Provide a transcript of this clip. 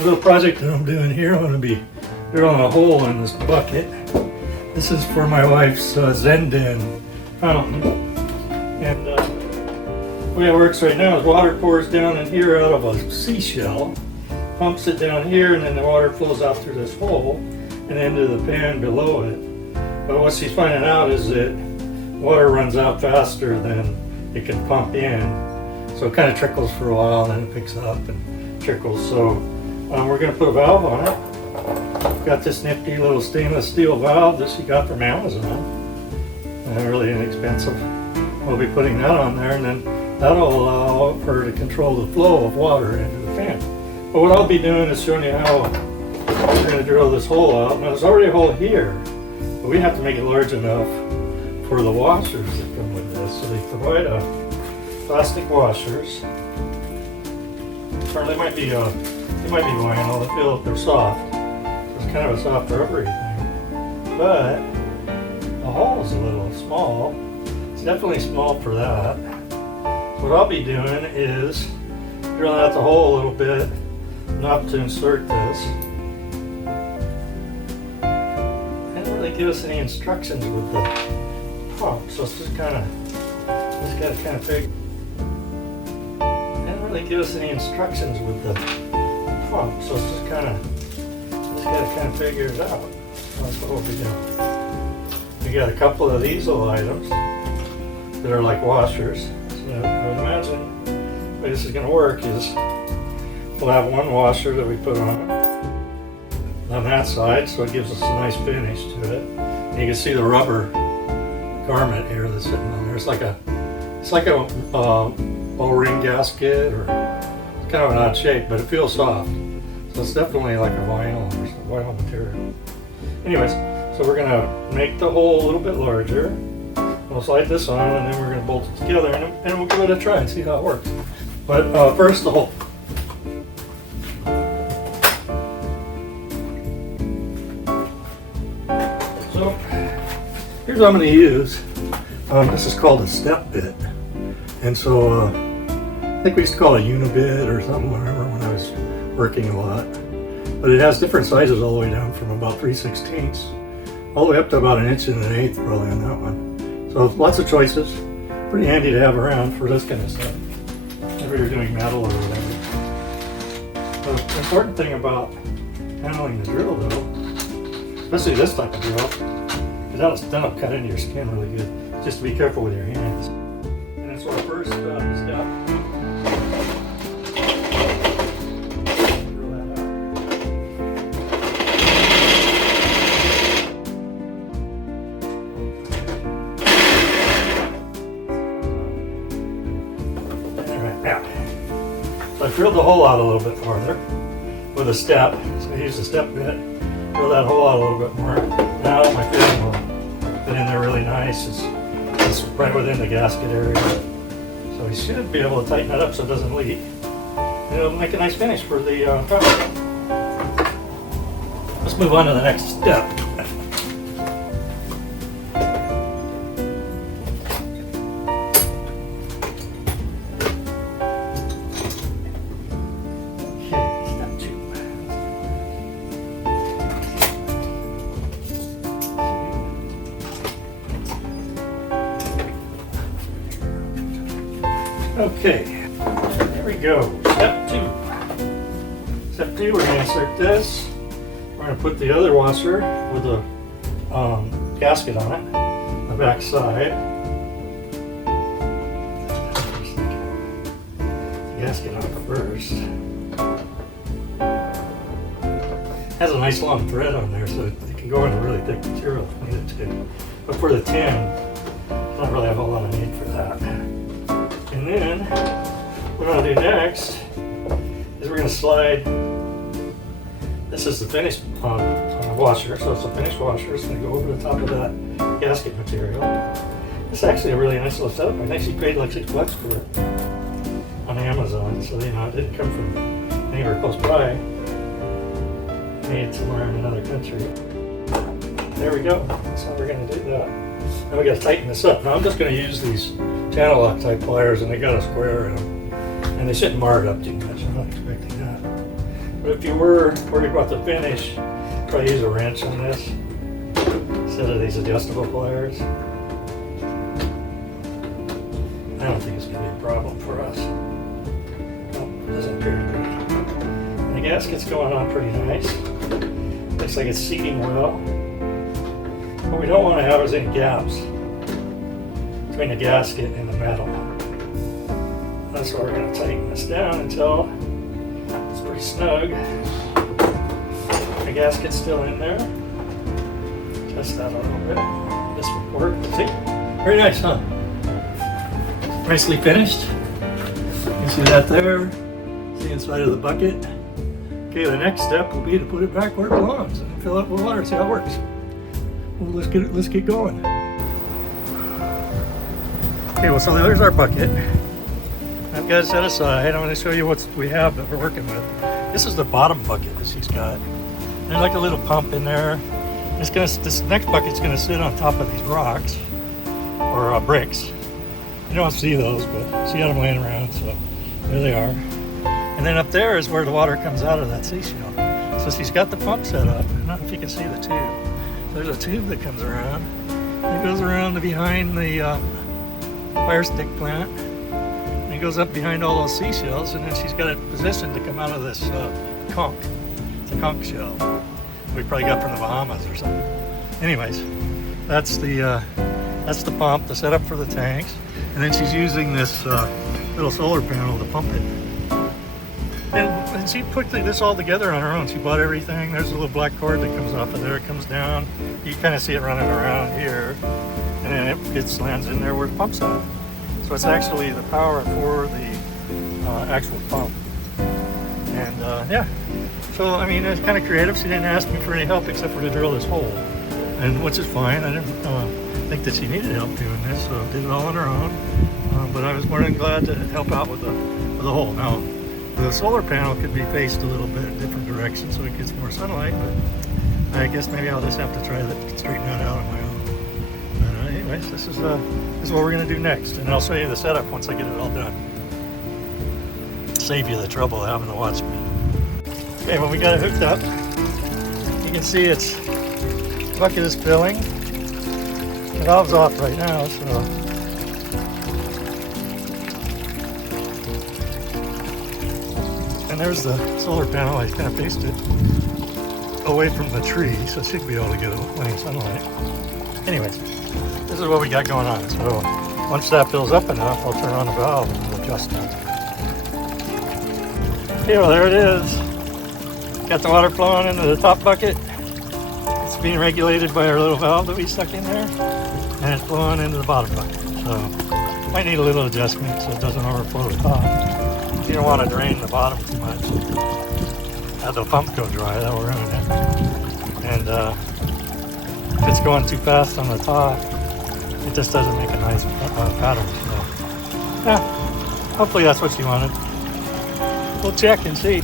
A little project that I'm doing here, I'm going to be drilling a hole in this bucket. This is for my wife's Zendan fountain. And the way it works right now is water pours down in here out of a seashell, pumps it down here, and then the water flows out through this hole and into the pan below it. But what she's finding out is that water runs out faster than it can pump in. So it kind of trickles for a while, and then it picks up and trickles. So we're going to put a valve on it. Got this nifty little stainless steel valve that she got from Amazon. Really inexpensive. We'll be putting that on there, and then that'll allow her to control the flow of water into the fan. But what I'll be doing is showing you how we're going to drill this hole out. Now there's already a hole here, but we have to make it large enough for the washers that come with this. So they provide plastic washers. Or they might be vinyl. I feel if they're soft. It's kind of a soft rubbery thing. But the hole is a little small. It's definitely small for that. What I'll be doing is drilling out the hole a little bit enough to insert this. They didn't really give us any instructions with the pump, so it's just got to figure. They didn't really give us any instructions with the pump, so it's just got to kind of figure it out. So that's what we'll be doing. We got a couple of these little items that are like washers. So I would imagine the way this is going to work is we'll have one washer that we put on that side, so it gives us a nice finish to it. And you can see the rubber garment here that's sitting on there. It's like a O-ring gasket, or it's kind of an odd shape, but it feels soft. So it's definitely like a vinyl or some vinyl material. Anyways, so we're going to make the hole a little bit larger. We'll slide this on, and then we're going to bolt it together, and we'll give it a try and see how it works. But first, the hole. So here's what I'm going to use. This is called a step bit, and so I think we used to call it a unibit or something. I remember when I was working a lot. But it has different sizes all the way down from about 3/16 all the way up to about 1 1/8 probably on that one. So lots of choices. Pretty handy to have around for this kind of stuff. If you're doing metal or whatever. The important thing about handling the drill though, especially this type of drill, is that'll cut into your skin really good. Just be careful with your hands. And then so our first step. So I drilled the hole out a little bit farther with a step. So I used a step bit, drill that hole out a little bit more. Now my fitting will fit in there really nice. It's right within the gasket area. So we should be able to tighten that up so it doesn't leak. And it'll make a nice finish for the fountain. Let's move on to the next step. Okay, there we go. Step 2. Step 2, we're going to insert this. We're going to put the other washer with the gasket on it, the back side. The gasket on it first. Has a nice long thread on there, so it can go into really thick material if we need it to. But for the tin, I don't really have a lot of need for that. And then what I'll do next is we're going to slide. This is the finished washer, so it's a finished washer. It's going to go over the top of that gasket material. It's actually a really nice little setup. I actually paid like $6 for it on Amazon, so you know it didn't come from anywhere close by. Made somewhere in another country. There we go. That's how we're going to do that. Now we got to tighten this up. Now I'm just going to use these channel lock type pliers, and they got a square in them, and they shouldn't mar it up too much. I'm not expecting that. But if you were worried about the finish, probably use a wrench on this instead of these adjustable pliers. I don't think it's going to be a problem for us. Oh, it doesn't appear to be. And the gasket's going on pretty nice. Looks like it's seating well. What we don't want to have is any gaps between the gasket and the metal. That's why we're going to tighten this down until it's pretty snug. The gasket's still in there. Test that a little bit. This would work. See? Very nice, huh? Nicely finished. You can see that there. See inside of the bucket. Okay, the next step will be to put it back where it belongs and fill it with water. See how it works. Well, let's get going. Okay, well, so there's our bucket. I've got it set aside. I'm going to show you what we have that we're working with. This is the bottom bucket that she's got. There's like a little pump in there. This next bucket's going to sit on top of these rocks or bricks. You don't see those, but she got them laying around, so there they are. And then up there is where the water comes out of that seashell. So she's got the pump set up. I don't know if you can see the tube. There's a tube that comes around. It goes around behind the fire stick plant. And it goes up behind all those seashells, and then she's got it positioned to come out of this conch. It's a conch shell. We probably got from the Bahamas or something. Anyways, that's the pump, the setup for the tanks. And then she's using this little solar panel to pump it. And she put this all together on her own. She bought everything. There's a little black cord that comes off of there. It comes down. You kind of see it running around here. And then it lands in there where the pump's at. So it's actually the power for the actual pump. And yeah. So, I mean, it's kind of creative. She didn't ask me for any help except for to drill this hole. And which is fine. I didn't think that she needed help doing this, so did it all on her own. But I was more than glad to help out with the hole. Now, the solar panel could be faced a little bit in different directions so it gets more sunlight, but I guess maybe I'll just have to try to straighten that out on my own. But anyways, this is what we're going to do next, and I'll show you the setup once I get it all done. Save you the trouble of having to watch me. Okay, when we got it hooked up, you can see the bucket is filling. The valve's off right now, so and there's the solar panel. I kind of faced it away from the tree, so it should be able to get plenty of sunlight. Anyways, this is what we got going on. So once that fills up enough, I'll turn on the valve and we'll adjust it. Okay, well there it is. Got the water flowing into the top bucket. It's being regulated by our little valve that we stuck in there, and it's flowing into the bottom bucket. So might need a little adjustment so it doesn't overflow the top. You don't want to drain the bottom too much. Have the pump go dry, that will ruin it. And if it's going too fast on the top, it just doesn't make a nice pattern. So yeah, hopefully that's what you wanted. We'll check and see.